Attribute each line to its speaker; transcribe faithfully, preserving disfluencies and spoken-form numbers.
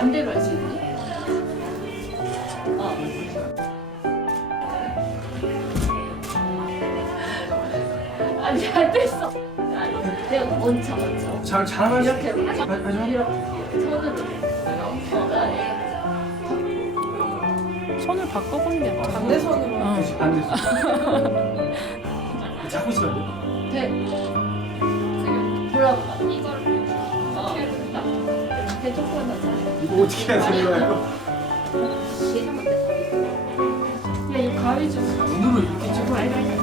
Speaker 1: 반대로 할 수 있니? 어. 아니 안 됐어. 아니, 내가 원차 원차.
Speaker 2: 잘 잘할 수
Speaker 1: 이렇게
Speaker 2: 하- 하지마.
Speaker 1: 이렇게 손으로. 어, 아니.
Speaker 3: 손을 바꿔보는 게 낫다.
Speaker 4: 반대손으로.
Speaker 3: 어.
Speaker 2: 안 됐어. 잡고 있으면 안 돼.
Speaker 1: 돼. 지금 돌아봐. 이걸 어, 됐다. 이렇게 조금 더 잘.
Speaker 2: 이거 어떻게 해야 되는 거야 이거?
Speaker 1: 야, 이 가위 좀.
Speaker 2: 눈으로 이렇게 찍어.